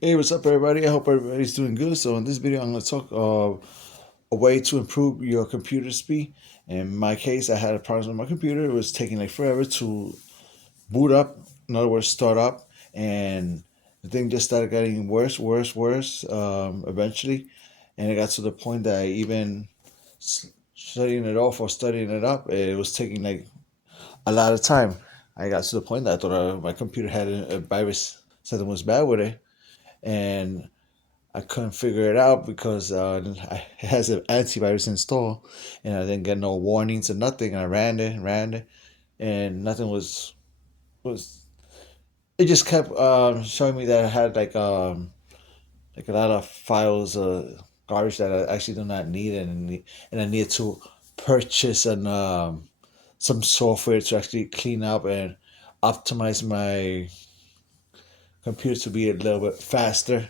Hey, what's up, everybody? I hope everybody's doing good. So, in this video, I'm going to talk a way to improve your computer speed. In my case, I had a problem with my computer. It was taking like forever to boot up, in other words, start up, and the thing just started getting worse, worse, worse. Eventually, and it got to the point that I even shutting it off or studying it up, it was taking like a lot of time. I got to the point that I thought my computer had a virus, something was bad with it, and I couldn't figure it out because it has an antivirus installed, and I didn't get no warnings or nothing. I ran it, and nothing was. It just kept showing me that I had like a lot of files, garbage that I actually do not need, and I need to purchase some software to actually clean up and optimize my computer to be a little bit faster.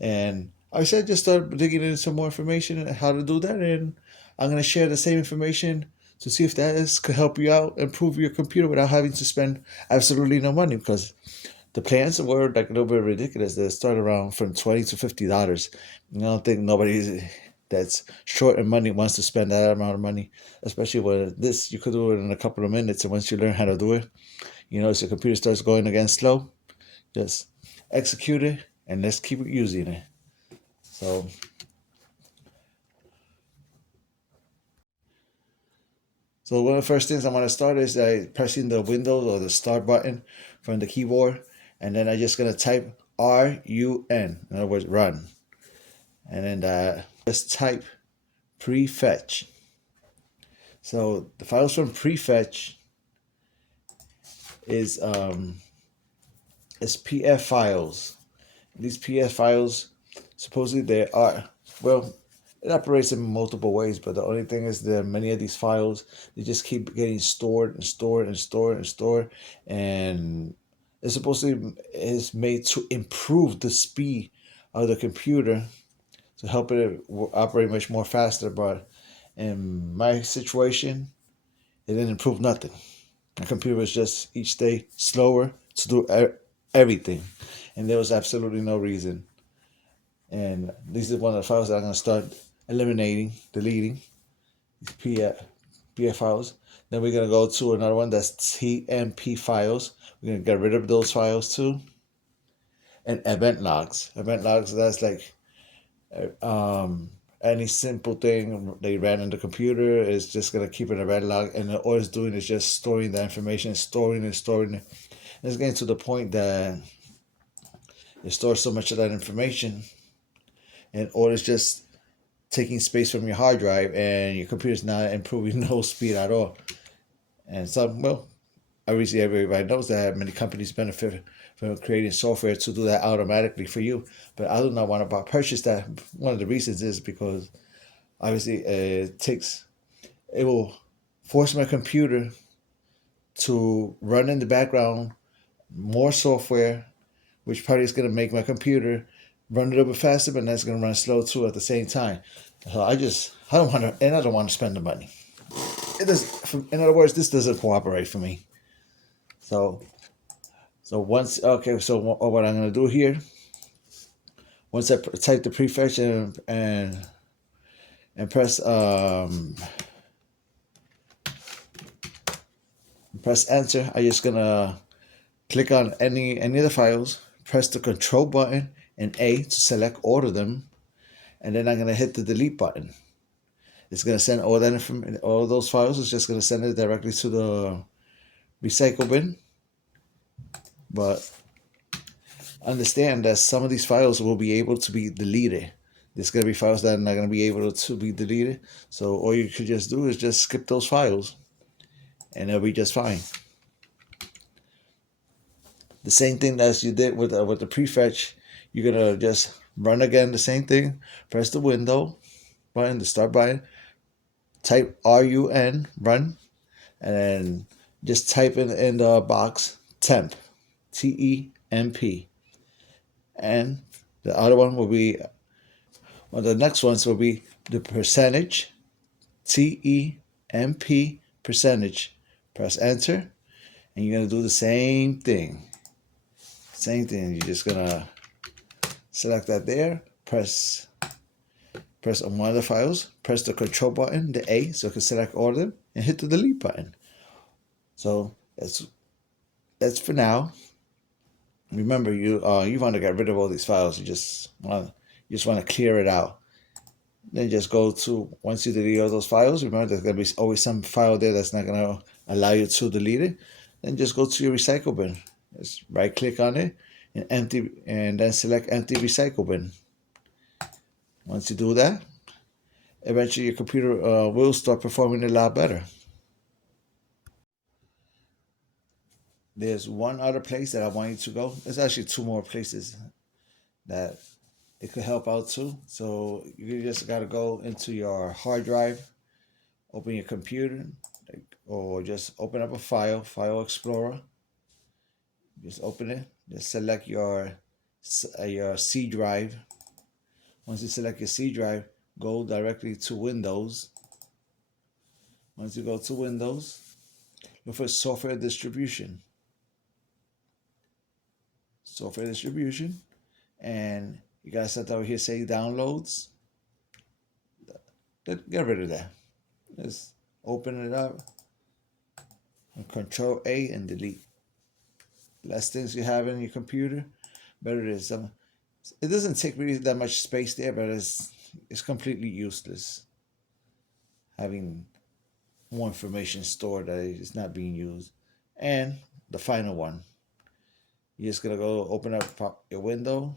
And I said just start digging into some more information on how to do that, and I'm gonna share the same information to see if could help you out improve your computer without having to spend absolutely no money, because the plans were like a little bit ridiculous. They start around from $20 to $50. I don't think nobody that's short in money wants to spend that amount of money, especially with this. You could do it in a couple of minutes, and once you learn how to do it, as your computer starts going again slow, just execute it and let's keep using it. So, so one of the first things I want to start is pressing the Windows or the Start button from the keyboard, and then I'm just gonna type RUN, in other words, run, and then just type prefetch. So the files from prefetch is PF files. These PF files, supposedly they are, well, it operates in multiple ways, but the only thing is that many of these files, they just keep getting stored and stored and stored and stored, and it's supposedly is made to improve the speed of the computer to help it operate much more faster. But in my situation, it didn't improve nothing. My computer was just each day slower to do everything, and there was absolutely no reason. And these are one of the files that I'm going to start eliminating, deleting these PF files. Then we're going to go to another one that's TMP files. We're going to get rid of those files too. And event logs. Event logs, that's like any simple thing they ran in the computer is just going to keep an event log. And all it's doing is just storing the information, storing and storing it. And it's getting to the point that it stores so much of that information, and all it's just taking space from your hard drive, and your computer's not improving no speed at all. And some, well, obviously everybody knows that many companies benefit from creating software to do that automatically for you. But I do not want to purchase that. One of the reasons is because obviously it will force my computer to run in the background more software, which probably is going to make my computer run a little bit faster, but that's going to run slow too at the same time. So I don't want to, and I don't want to spend the money. It does. In other words, this doesn't cooperate for me. So, so once, okay, so what I'm going to do here, once I type the prefetch and press enter, I'm just gonna click on any of the files, press the control button and A to select all of them, and then I'm gonna hit the delete button. It's gonna send all that information, all those files. It's just gonna send it directly to the recycle bin. But understand that some of these files will be able to be deleted. There's gonna be files that are not gonna be able to be deleted. So all you could just do is just skip those files, and it'll be just fine. The same thing as you did with the prefetch, you're gonna just run again the same thing. Press the window button, the start button, type RUN, run, and then just type in the box temp, TEMP, and the other one will be, well, the next ones will be the percentage, TEMP percentage. Press enter, and you're gonna do the same thing. Same thing. You're just gonna select that there, press on one of the files, press the control button, the A, so you can select all of them, and hit the delete button. So that's for now. Remember, you want to get rid of all these files. You just want to clear it out. Then just go to, once you delete all those files, remember there's going to be always some file there that's not going to allow you to delete it. Then just go to your recycle bin. Just right click on it and empty, and then select empty recycle bin. Once you do that, eventually your computer will start performing a lot better. There's one other place that I want you to go. There's actually two more places that it could help out too. So you just got to go into your hard drive, open your computer, or just open up a file explorer. Just open it. Just select your C drive. Once you select your C drive, go directly to Windows. Once you go to Windows, look for software distribution. Software distribution, and you got something over here say downloads. Get rid of that. Just open it up and Control A and delete. Less things you have in your computer, better it is. It doesn't take really that much space there, but it's completely useless having more information stored that is not being used. And the final one, you're just gonna go open up your window,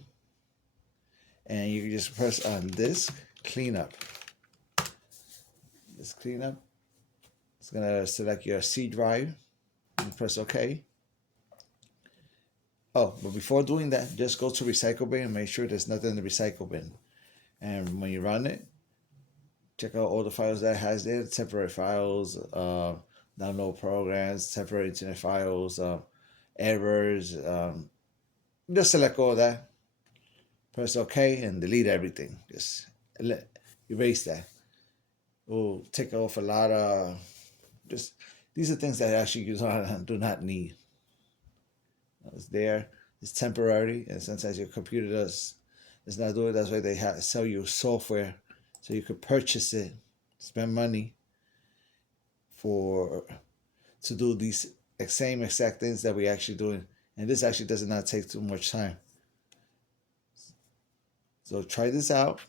and you can just press on disk cleanup. Just clean up. It's gonna select your C drive and press OK. Oh, but before doing that, just go to recycle bin and make sure there's nothing in the recycle bin. And when you run it, check out all the files that it has there, temporary files, download programs, temporary internet files, errors. Just select all that, press OK, and delete everything. Just erase that. It will take off a lot of, these are things that actually you do not need. It's there, it's temporary, and sometimes your computer does not do it. That's why they sell you software so you could purchase it, spend money to do these same exact things that we actually doing. And this actually does not take too much time. So try this out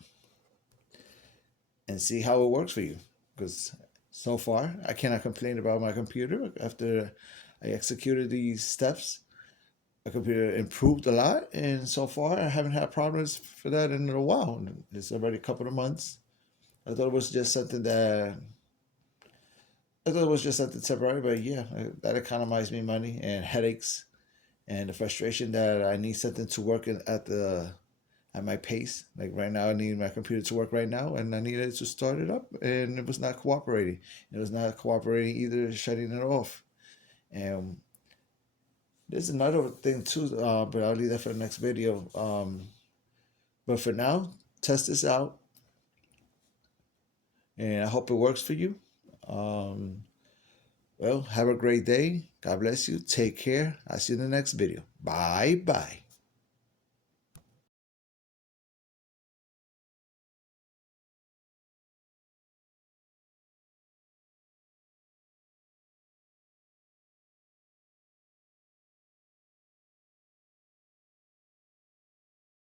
and see how it works for you. Because so far, I cannot complain about my computer. After I executed these steps, my computer improved a lot, and so far I haven't had problems for that in a while. It's already a couple of months. I thought it was just something temporary, but yeah, that economized me money and headaches, and the frustration that I need something to work at my pace. Like right now, I need my computer to work right now, and I needed to start it up, and it was not cooperating. It was not cooperating either, shutting it off. And there's another thing too, but I'll leave that for the next video. But for now, test this out, and I hope it works for you. Well, have a great day. God bless you. Take care. I'll see you in the next video. Bye bye.